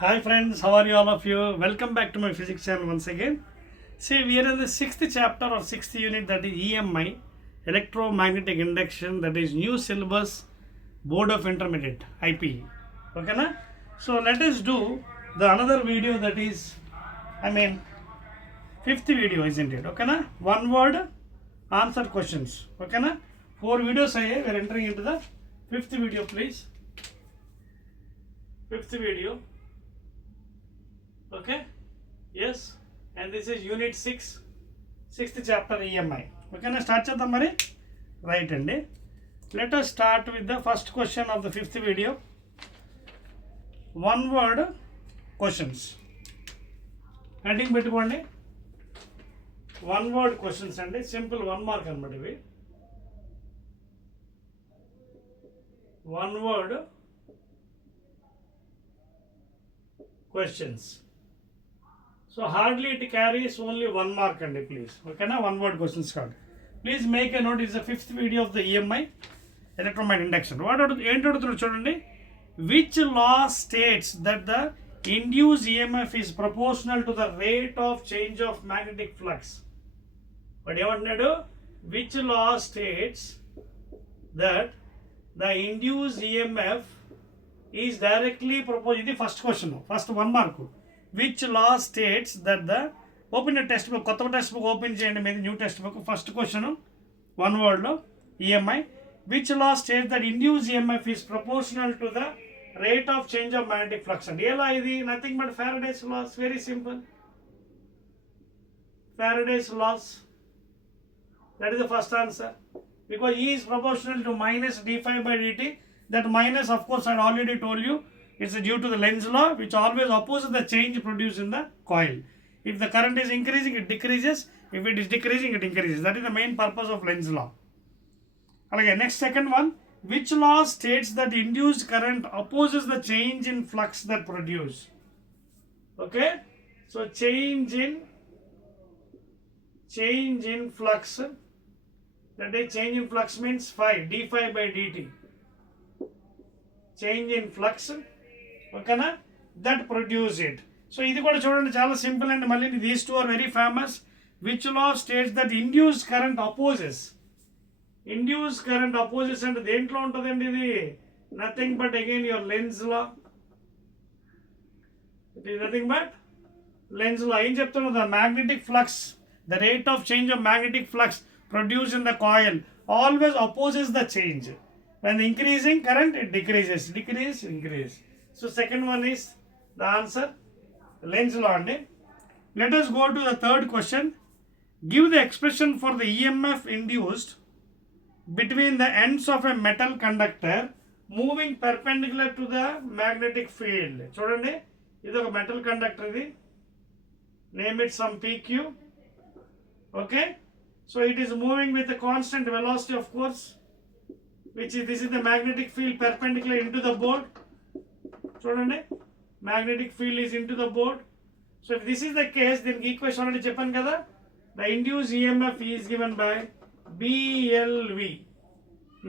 Hi friends, how are you all of you? Welcome back to my physics channel once again. See, we are in the 6th chapter or 6th unit, that is EMI, electromagnetic induction, that is new syllabus, board of intermediate, IPE. Okay na? So let us do the another video, that is, fifth video, isn't it? Okay na? One word answer questions. Okay na? 4 videos we are entering into the 5th video, please. 5th video. Okay, yes, and this is unit 6, 6th chapter EMI. Okay, now start chedam mari. Right, and let us start with the first question of the 5th video. One word questions. Heading పెట్టుకోండి. One word questions అండి, simple 1 mark అన్నమాట ఇవి. One word questions. So hardly it carries only 1 mark and please. Okay na, one word questions card. Please make a note, it's the 5th video of the EMI electromagnetic induction. What are chudandi? Which law states that the induced EMF is proportional to the rate of change of magnetic flux? But which law states that the induced EMF is directly proportional? This is the first question, first 1 mark. Which law states that the open a textbook, kotta textbook open cheyandi, maybe new textbook, first question, one word lo EMI. Which law states that induced EMF is proportional to the rate of change of magnetic flux? And ela idi nothing but Faraday's laws, very simple. Faraday's laws. That is the first answer. Because E is proportional to minus d phi by dt. That minus, of course, I already told you, it's due to the Lenz law, which always opposes the change produced in the coil. If the current is increasing, it decreases. If it is decreasing, it increases. That is the main purpose of Lenz law. Okay, next second one. Which law states that induced current opposes the change in flux that produce? Okay, so change in flux. That is, change in flux means phi, d phi by dt. Change in flux. Okay na, that produce it. So ఇది కూడా చూడండి, చాలా సింపుల్ అండి. మళ్ళీ these two are very famous. Which law states that induced current opposes? Induced current opposes అంటే దేంట్లో ఉంటుందండి ఇది? Nothing but again your Lenz law. It is nothing but Lenz law. ఏం చెప్తున్నా? The magnetic flux, the rate of change of magnetic flux produced in the coil always opposes the change. When increasing current, it decreases, increase. So second one is the answer, Lenz law. Let us go to the third question. Give the expression for the EMF induced between the ends of a metal conductor moving perpendicular to the magnetic field. చూడండి, ఇది ఒక metal conductor, ఇది name it some PQ. Okay, so it is moving with a constant velocity, of course, which is, this is the magnetic field perpendicular into the board. చూడండి, magnetic field is into the board. So if this is the case, then equation already చెప్పాను కదా, the induced EMF is given by BLV,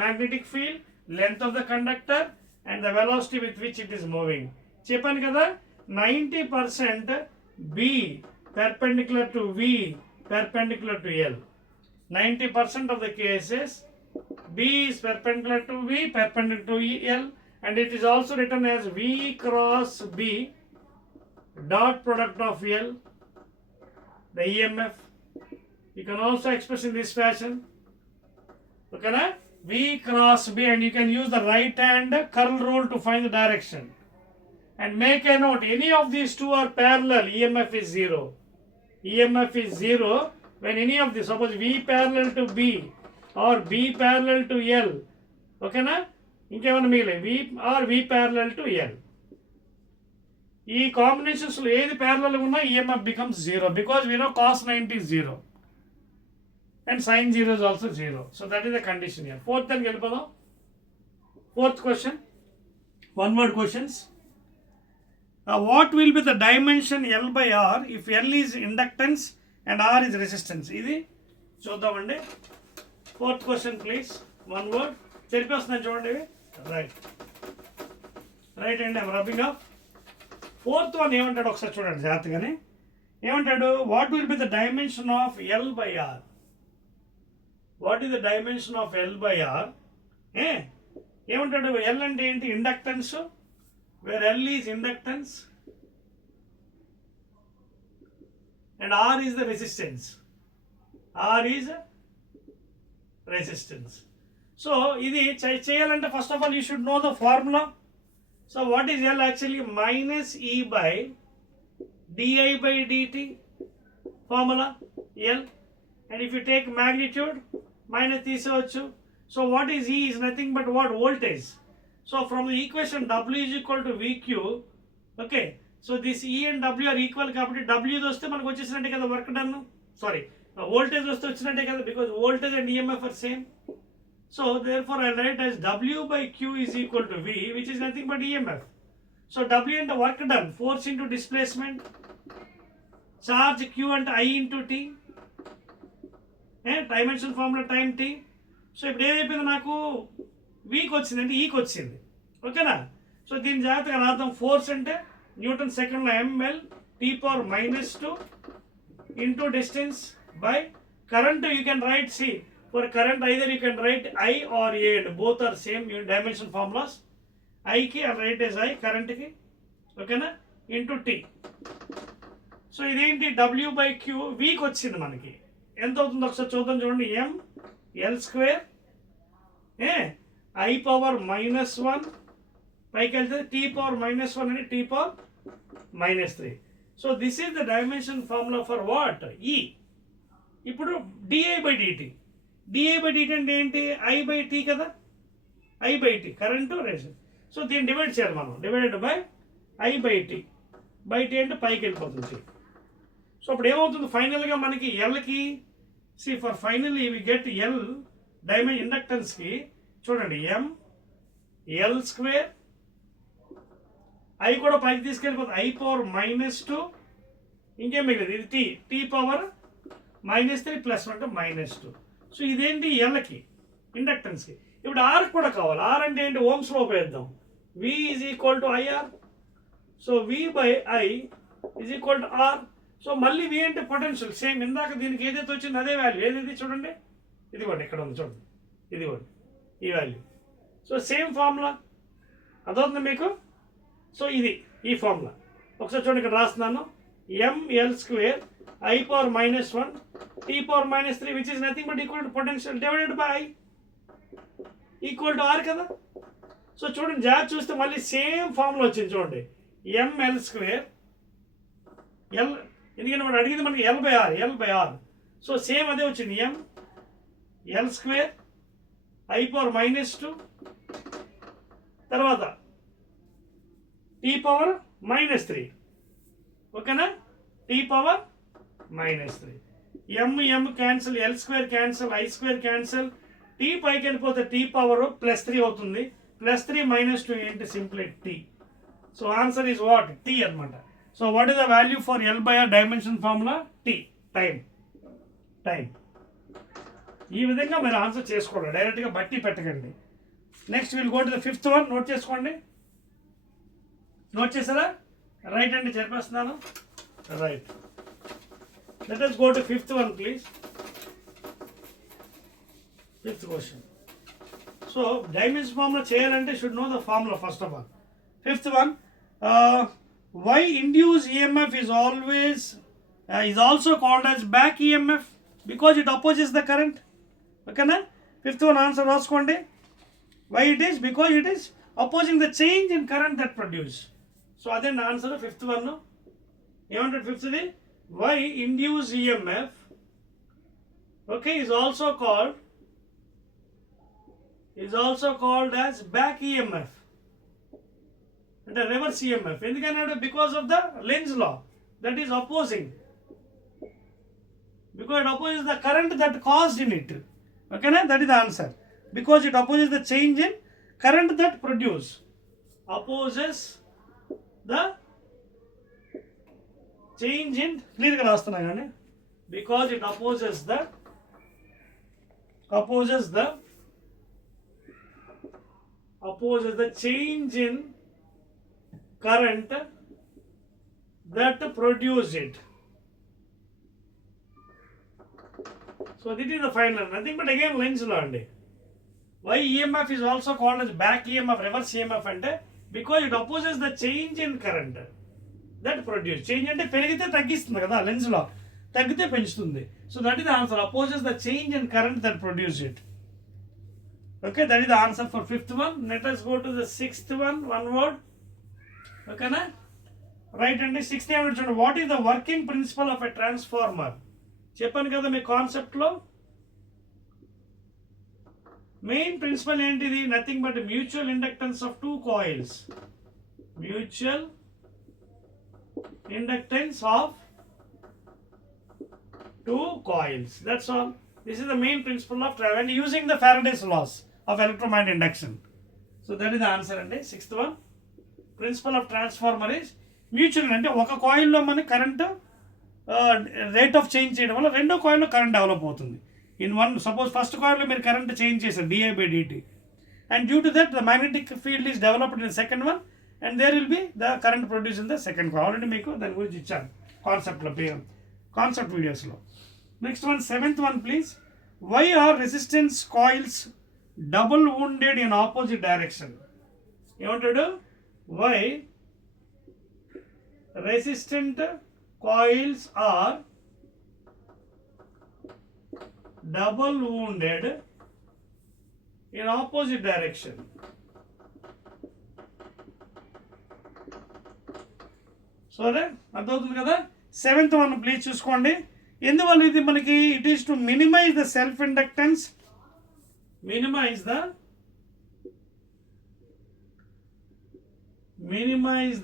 magnetic field, length of the conductor, and the velocity with which it is moving. చెప్పాను కదా, 90% B perpendicular to V perpendicular to L. 90% of the cases B is perpendicular to V, perpendicular to L, and it is also written as V cross B dot product of L, the EMF. You can also express in this fashion. Okay na? V cross B, and you can use the right hand curl rule to find the direction. And make a note, any of these two are parallel, EMF is 0. EMF is 0 when any of these, suppose V parallel to B or B parallel to L. Okay na? ఇంకేమైనా మిగిలే V or V parallel to L. ఈ కాంబినేషన్స్లో ఏది ప్యారలల్ ఉన్నా EMF becomes 0, because we know cos 90 is 0 and sin 0 is also 0. So that is the condition here. Fourth దానికి వెళ్ళిపోదాం. Fourth question, one word questions. What will be the dimension L by R if L is inductance and R is resistance? ఇది చూద్దామండి. Fourth question please, one word. చెరిపేస్తున్నాను చూడండి. Right, and I'm rubbing off. Fourth one ఏమంటాడు ఒకసారి చూడండి జాగ్రత్తగానే. ఏమంటాడు, what will be the dimension of L by R. What is the dimension of L by R? ఏమంటాడు, ఎల్ అంటే ఏంటి? Inductance, where L is inductance and R is the resistance. R is resistance. So ఇది చేయాలంటే first of all you should know the formula. So what is L actually? Minus E by DI by DT formula L. And if you take magnitude minus తీసేవచ్చు. So what is E is nothing but what? Voltage. So from the equation W is equal to VQ, okay. So this E and W are equal కాబట్టి W వస్తే మనకు వచ్చేసినట్టే కదా work done. Sorry, voltage వస్తే వచ్చినట్టే కదా, because voltage and EMF are same. So therefore I write as W by Q is equal to V, which is nothing but EMF. So W అంటే work done, force into displacement, charge Q అంటే I into T, dimension formula time T. సో ఇప్పుడు ఏమైపోయింది, నాకు వీకి వచ్చింది అంటే ఈకి వచ్చింది, ఓకేనా. సో దీని జాగ్రత్తగా రాద్దాం. ఫోర్స్ అంటే న్యూటన్ సెకండ్లో ml T⁻⁻2 into distance by current. You can write, see, for current either you can write I or A, and both are same dimension formulas. I ki I write as I, current ki, okay na, into T. So ఇదేంటి, W by Q, V కి వచ్చింది మనకి. ఎంత అవుతుంది ఒకసారి చూద్దాం, చూడండి. M L square I⁻⁻1 పైకి వెళ్తే T⁻⁻1 అని T⁻⁻3. So this is the dimension formula for what? E. ఇప్పుడు DI by DT. DI by DT అంటే ఏంటి? I బై T కదా, I by T current ration. So దీన్ని డివైడ్ చేయాలి మనం. Divided by I by T. By T అంటే పైకి వెళ్ళిపోతుంది. సో అప్పుడు ఏమవుతుంది ఫైనల్గా మనకి Lకి, see for finally we get L ఇండక్టెన్స్కి చూడండి, M L స్క్వేర్, I కూడా పైకి తీసుకెళ్ళిపోతుంది, I⁻⁻2, ఇంకేం మిగిలింది, ఇది T⁻⁻3 ప్లస్ అంటే -2. సో ఇదేంటి Lకి ఇండక్టెన్స్కి. ఇప్పుడు R కూడా కావాలి. R అంటే ఏంటి? ఓమ్స్లో ఉపయోగిద్దాం. V is equal to IR. So V by I is equal to R. So మళ్ళీ V అంటే పొటెన్షియల్, సేమ్ ఇందాక దీనికి ఏదైతే వచ్చింది అదే వాల్యూ. ఏదైతే చూడండి, ఇదిగోండి ఇక్కడ ఉంది చూడండి, ఇదిగోండి ఈ వాల్యూ. సో సేమ్ ఫార్ములా అదవుతుంది మీకు. సో ఇది ఈ ఫార్ములా ఒకసారి చూడండి, ఇక్కడ రాస్తున్నాను. ML square I⁻⁻1 T⁻⁻3 which is nothing but equal to potential divided by I equal to R కదా. సో చూడండి, జాగ్రత్త చూస్తే మళ్ళీ సేమ్ ఫార్ములా వచ్చింది చూడండి. ML స్క్వేర్ L, ఎందుకంటే మనం అడిగింది మనకి L by R. So same అదే వచ్చింది. ML స్క్వేర్ I⁻⁻2 తర్వాత T⁻⁻3, ఓకేనా, T⁻⁻3. M cancel, L square cancel, I square cancel, T పైకి వెళ్ళిపోతే T⁻+3 అవుతుంది. +3 -2 ఏంటి? Simply T. So answer is what? T అనమాట. So what is the value for L by R dimension formula? T, time. ఈ విధంగా మీరు answer చేసుకోండి, డైరెక్ట్గా బట్టి పెట్టకండి. Next will go to the fifth one. Note చేసుకోండి. నోట్ చేసారా? రైట్ అండి, చెప్పేస్తున్నాను. Right. Let us go to fifth one please. Fifth question. So dimension formula చేయాలంటే should know the formula first of all. Fifth one, why induced EMF is also called as back EMF? Because it opposes the current. Okay na? Fifth one answer రాసుకోండి. Why it is? Because it is opposing the change in current that produce. So అదే answer fifth one. ఏమంటారు ఫిఫ్త్ది? Why induced EMF, okay, is also called as back EMF and a reverse EMF. ఎందుకన్నాడు? because of the Lenz's law, that is opposing, because it opposes the current that caused in it. Okay na? That is the answer. Because it opposes the change in current that produce. Opposes the change in, క్లియర్గా రాస్తున్నా కానీ, because it opposes the change in current that produce it. So this is the final, nothing but again Lenz's law. Why EMF is also called as back EMF, reverse EMF ante? Because it opposes the change in current that produce. Change ante perigite taggistundi kada Lenz's law. Taggite penchutundi. So that is the answer. Opposes the change in current that produce it. Okay, that is the answer for fifth one. Let us go to the sixth one. One word. Okay, na? Right, and sixth one. What is the working principle of a transformer? చెప్పాను కదా మీ కాన్సెప్ట్లో main principle ఏంటిది? Nothing but mutual inductance of two coils. Mutual inductance of two coils. That's all. This is the main principle of travel using the Faraday's laws of electromagnetic induction. So that is the answer. And sixth one, principle of transformer is mutual. అంటే ఒక కాయిల్లో మన current rate of change చేయడం వల్ల రెండో కాయిల్లో current develop అవుతుంది. In one suppose first కాయిల్లో మీరు కరెంట్ చేంజ్ చేశారు dI/dt, and due to that the magnetic field is developed in the second one, and there will be the current produced in the second coil. Already మీకు దాని గురించి ఇచ్చాను కాన్సెప్ట్ వీడియోస్లో. Next one, seventh one please. Why are resistance coils double wounded in opposite direction? ఏమంటాడు? Why resistant coils are double wounded in opposite direction? So అదే అర్థమవుతుంది కదా. Seventh one please చూసుకోండి. ఎందువల్ల ఇది మనకి? It is to minimize the self inductance, minimize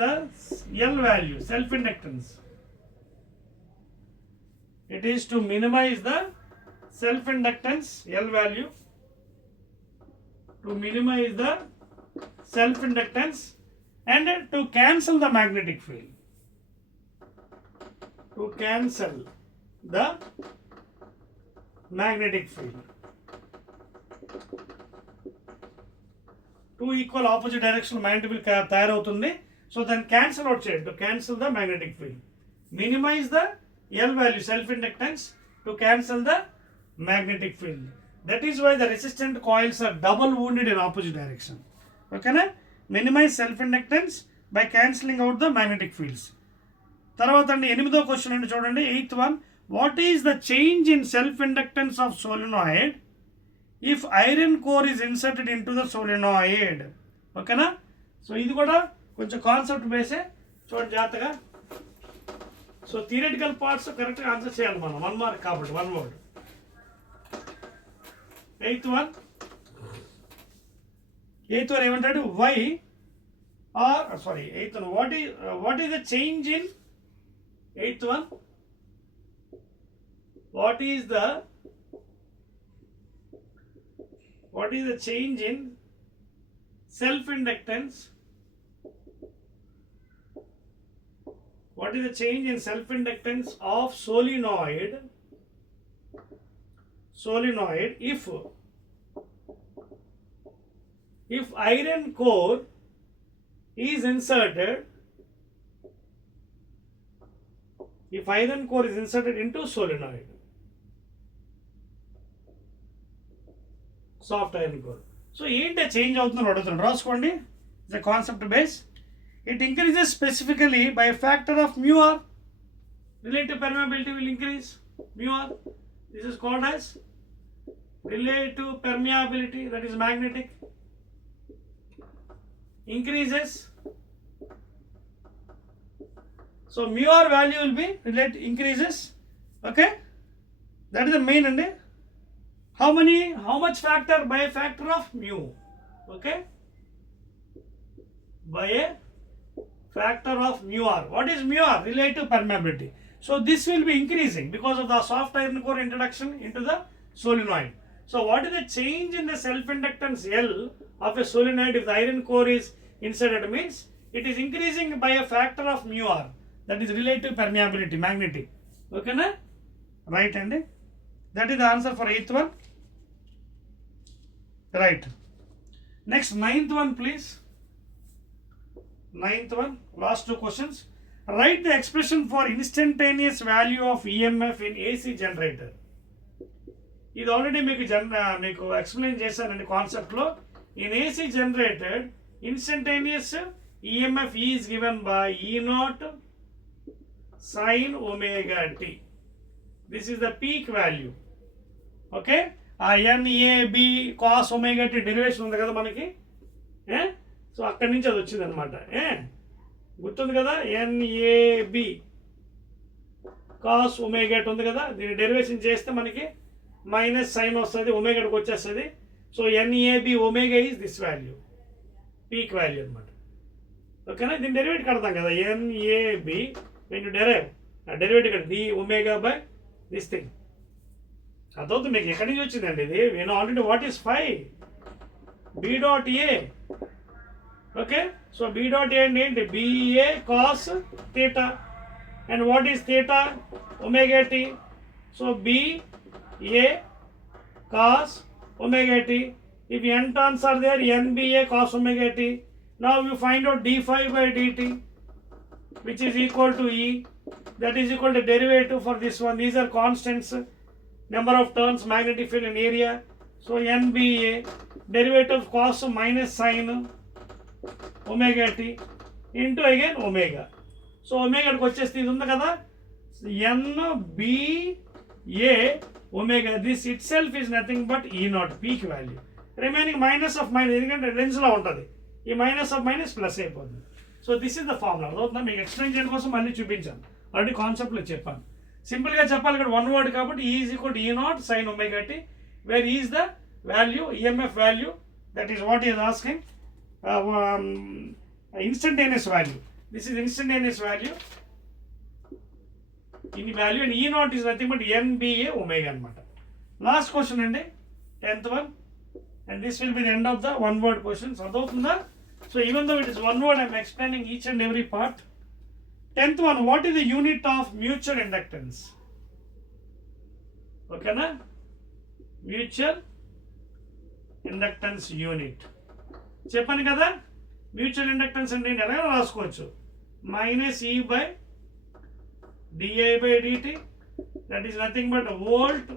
the L value, self inductance. It is to minimize the self inductance L value, to minimize the self inductance and to cancel the magnetic field. To cancel the magnetic field. Two equal opposite direction magnetic field తయారవుతుంది. So దాన్ని cancel out చేయండి. To cancel the magnetic field, minimize the L value self inductance to cancel the magnetic field. That is why the resistant coils are double wounded in opposite direction. ఓకేనా? Minimize self inductance by cancelling out the magnetic fields. తర్వాత అండి ఎనిమిదో question అండి చూడండి, eighth one. What is the change in self inductance of solenoid if iron core is inserted into the solenoid? ఓకేనా? So ఇది కూడా కొంచెం కాన్సెప్ట్ బేసే, చూడండి జాగ్రత్తగా. సో థియరిటికల్ పార్ట్స్ కరెక్ట్గా ఆన్సర్ చేయాలి మనం, 1 మార్క్ కాబట్టి 1 వర్డ్. ఎయిత్ వన్ ఏమంటాడు? Why are sorry eighth one, what is the change in eighth one, what is the change in self inductance? What is the change in self inductance of solenoid if iron core is inserted into solenoid, soft iron core. So ఏంటి change అవుతుందని అడుగుతున్నాడు, రాసుకోండి. The concept base, it increases specifically by factor of mu R. Relative permeability will increase mu r. This is called as relative permeability, that is magnetic, increases. So mu r value will be increases. Okay, that is the main. And how much factor? By a factor of mu. Okay, by a factor of mu r. What is mu r? Relative permeability. So this will be increasing because of the soft iron core introduction into the solenoid. So what is the change in the self inductance L of a solenoid if the iron core is inserted? Means it is increasing by a factor of mu r, that is relative permeability, magnetic. Okay na? Right, and that is the answer for eighth one. Right. Next, ninth one please. Ninth one, last two questions. write the expression for instantaneous value of EMF in AC generator. ఇది ఆల్రెడీ మీకు ఎక్స్ప్లెయిన్ చేశానండి కాన్సెప్ట్లో. In AC generated instantaneous EMF is given by E0 sin omega t. This is the peak value. Okay, ఆ NAB cos omega t derivation ఉంది కదా మనకి. సో అక్కడి నుంచి అది వచ్చింది అనమాట. గుర్తుంది కదా, NAB cos omega t ఉంది కదా, దీన్ని డెరివేషన్ చేస్తే మనకి మైనస్ సైన్ వస్తుంది, ఒమేగాకి వచ్చేస్తుంది. So NAB omega is this value, peak value అనమాట. ఓకేనా, దీన్ని డెరివేట్ కడతాం కదా, NAB when you derive derivate ఇక్కడ the omega by this thing. అదవుతుంది మీకు ఎక్కడి నుంచి వచ్చిందండి ఇది. నేను already what is phi B dot A. Okay, so B dot A అంటే ఏంటి, BA cos theta. And what is theta? Omega t. So BA cos omega t. If n terms are there, NBA cos omega t. Now you find out d phi by dt, which is equal to E. That is equal to derivative for this one. These are constants, number of turns, magnetic field and area. So NBA derivative of cos minus sin omega t into again omega. So omega కి వచ్చేస్తే ఇది ఉంది కదా, NBA omega. This itself is nothing but E0 peak value. Remaining minus of minus, ఎందుకంటే లెన్స్లో ఉంటుంది, ఈ minus of minus plus అయిపోతుంది. So this is the formula. అవుతుందా, మీకు ఎక్స్ప్లెయిన్ చేయడం కోసం మళ్ళీ చూపించాను, ఆల్రెడీ కాన్సెప్ట్లో చెప్పాను. సింపుల్గా చెప్పాలి, ఇక్కడ వన్ వర్డ్ కాబట్టి E is equal to E0 sin omega t, where E is the value, EMF value, that is what he is asking, instantaneous value. This is instantaneous value in value, and E0 is nothing but NBA omega అనమాట. Last question అండి, 10th one, and this will be the end of the one word questions. అదవుతుందా? So even though it is one word, I am explaining each and every part. 10th one, what is the unit of mutual inductance? ఓకేనా, mutual inductance unit చెప్పాను కదా. Mutual inductance అంటే ఎలా రాసుకోవచ్చు, minus E by DI by dt, that is nothing but volt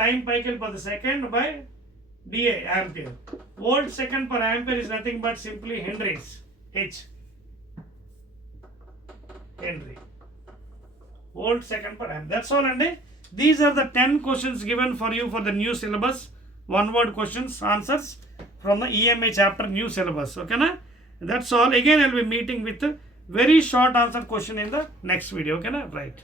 time cycle per the second by DI ampere. Volt second per ampere is nothing but simply Henry's, H, Henry, volt second per ampere. That's all andi. These are the 10 questions given for you for the new syllabus, one word questions, answers from the EMI chapter new syllabus. Okay na, that's all. Again I will be meeting with very short answer question in the next video. Okay na, right.